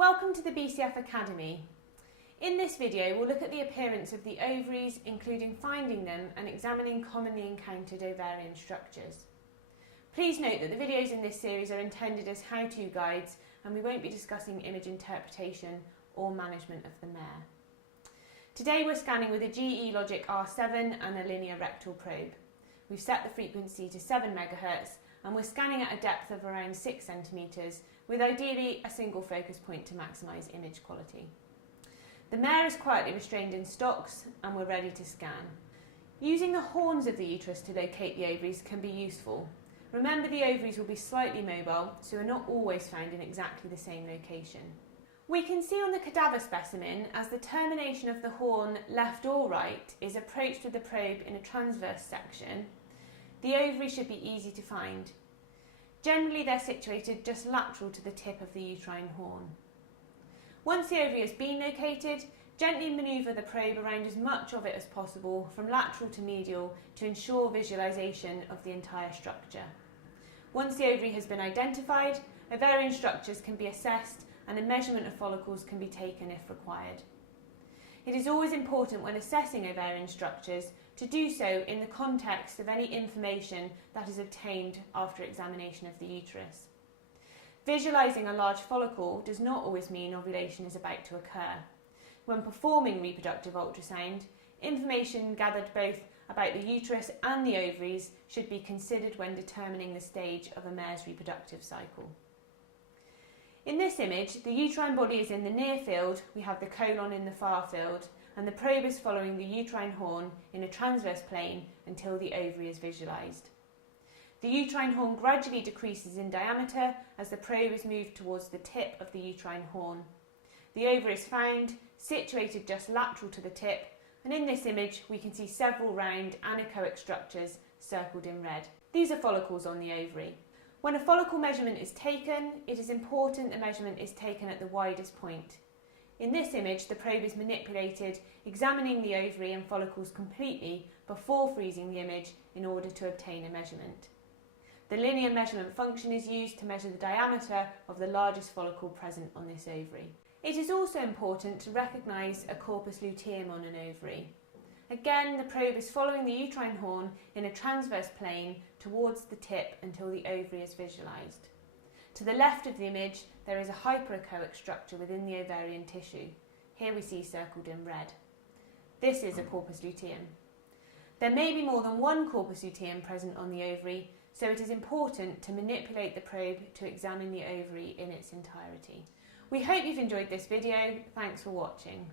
Welcome to the BCF Academy. In this video we'll look at the appearance of the ovaries, including finding them and examining commonly encountered ovarian structures. Please note that the videos in this series are intended as how-to guides and we won't be discussing image interpretation or management of the mare. Today we're scanning with a GE Logic R7 and a linear rectal probe. We've set the frequency to 7 MHz and we're scanning at a depth of around 6 centimetres with ideally a single focus point to maximise image quality. The mare is quietly restrained in stocks and we're ready to scan. Using the horns of the uterus to locate the ovaries can be useful. Remember, the ovaries will be slightly mobile, so are not always found in exactly the same location. We can see on the cadaver specimen as the termination of the horn, left or right, is approached with the probe in a transverse section. The ovary should be easy to find. Generally they're situated just lateral to the tip of the uterine horn. Once the ovary has been located, gently manoeuvre the probe around as much of it as possible from lateral to medial to ensure visualisation of the entire structure. Once the ovary has been identified, ovarian structures can be assessed and a measurement of follicles can be taken if required. It is always important when assessing ovarian structures to do so in the context of any information that is obtained after examination of the uterus. Visualising a large follicle does not always mean ovulation is about to occur. When performing reproductive ultrasound, information gathered both about the uterus and the ovaries should be considered when determining the stage of a mare's reproductive cycle. In this image, the uterine body is in the near field, we have the colon in the far field, and the probe is following the uterine horn in a transverse plane until the ovary is visualised. The uterine horn gradually decreases in diameter as the probe is moved towards the tip of the uterine horn. The ovary is found, situated just lateral to the tip, and in this image we can see several round anechoic structures circled in red. These are follicles on the ovary. When a follicle measurement is taken, it is important the measurement is taken at the widest point. In this image, the probe is manipulated, examining the ovary and follicles completely before freezing the image in order to obtain a measurement. The linear measurement function is used to measure the diameter of the largest follicle present on this ovary. It is also important to recognise a corpus luteum on an ovary. Again, the probe is following the uterine horn in a transverse plane towards the tip until the ovary is visualised. To the left of the image, there is a hyperechoic structure within the ovarian tissue. Here we see circled in red. This is a corpus luteum. There may be more than one corpus luteum present on the ovary, so it is important to manipulate the probe to examine the ovary in its entirety. We hope you've enjoyed this video. Thanks for watching.